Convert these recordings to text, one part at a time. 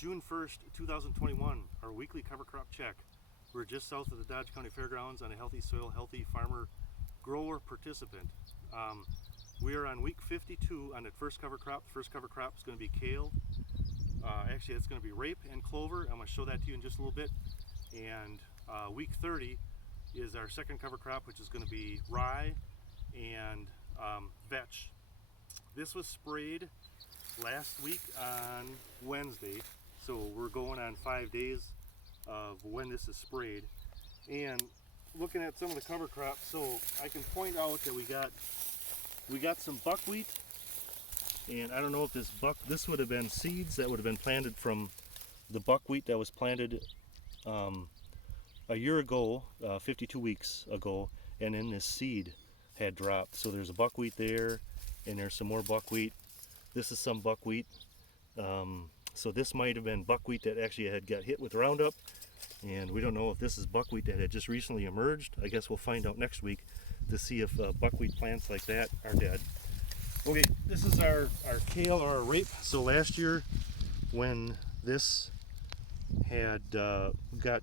June 1st, 2021, our weekly cover crop check. We're just south of the Dodge County Fairgrounds on a healthy soil, healthy farmer, grower participant. We are on week 52 on the first cover crop. The first cover crop is going to be kale. Actually, it's going to be rape and clover. I'm going to show that to you in just a little bit. And week 30 is our second cover crop, which is going to be rye and vetch. This was sprayed last week on Wednesday, so we're going on 5 days of when this is sprayed. And looking at some of the cover crops, so I can point out that we got some buckwheat, and I don't know if this would have been seeds that would have been planted from the buckwheat that was planted a year ago, 52 weeks ago, and then this seed had dropped. So there's a buckwheat there, and there's some more buckwheat. This is some buckwheat. So this might have been buckwheat that actually had got hit with Roundup, and we don't know if this is buckwheat that had just recently emerged. I guess we'll find out next week to see if buckwheat plants like that are dead. Okay, this is our kale or our rape. So last year when this had got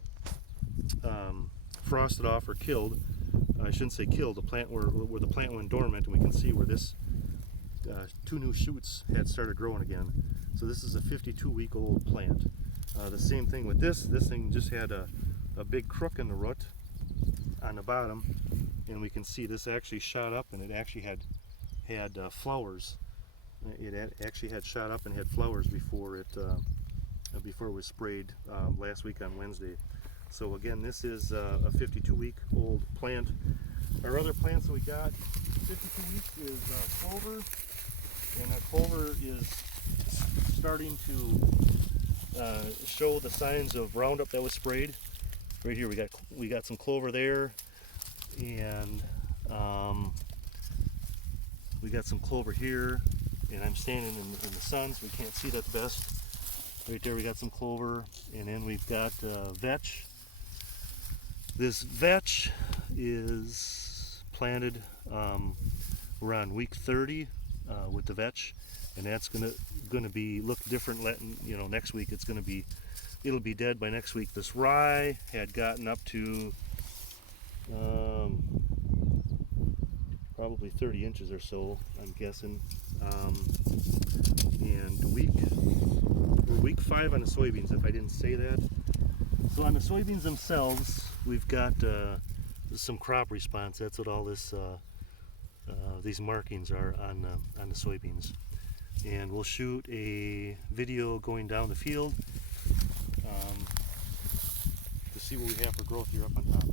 frosted off or killed, I shouldn't say killed, the plant where the plant went dormant, and we can see where this two new shoots had started growing again. So this is a 52-week-old plant. The same thing with this. This thing just had a big crook in the root on the bottom, and we can see this actually shot up, and it actually had flowers. It actually had shot up and had flowers before it was sprayed last week on Wednesday. So again, this is a 52-week-old plant. Our other plants that we got 52 weeks is clover, and clover is starting to show the signs of Roundup that was sprayed. Right here we got some clover there, and we got some clover here, and I'm standing in the sun so we can't see that the best. Right there we got some clover, and then we've got vetch. This vetch is planted around week 30 with the vetch, and that's gonna be look different. Next week it'll be dead by next week. This rye had gotten up to probably 30 inches or so, I'm guessing. And we're week 5 on the soybeans, if I didn't say that. So on the soybeans themselves, we've got some crop response. That's what all these markings are on the soybeans. And we'll shoot a video going down the field to see what we have for growth here up on top.